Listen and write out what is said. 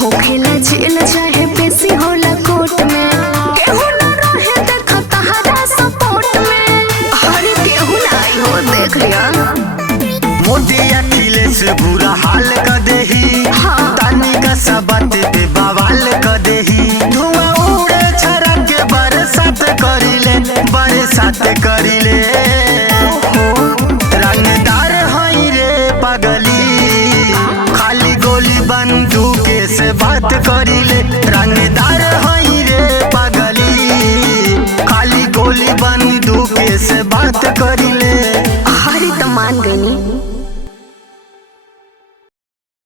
होखेला जेल चाहे पेशी होला कोर्ट में, केहू ना रहे देखा तहरा सपोर्ट में। अरे केहू ना आई हो देख लिया। मोदी अखिलेश बुरा हाल कर देही, तानी का सबत पे बवाल कर देही। धुआं उड़े छरा के बरसात करिले, बरसात करिले। रंगदार हई रे पगली, खाली गोली बंदूक से बात करिले। रंगदार हई रे पगली, खाली गोली बंदूक से बात करिले।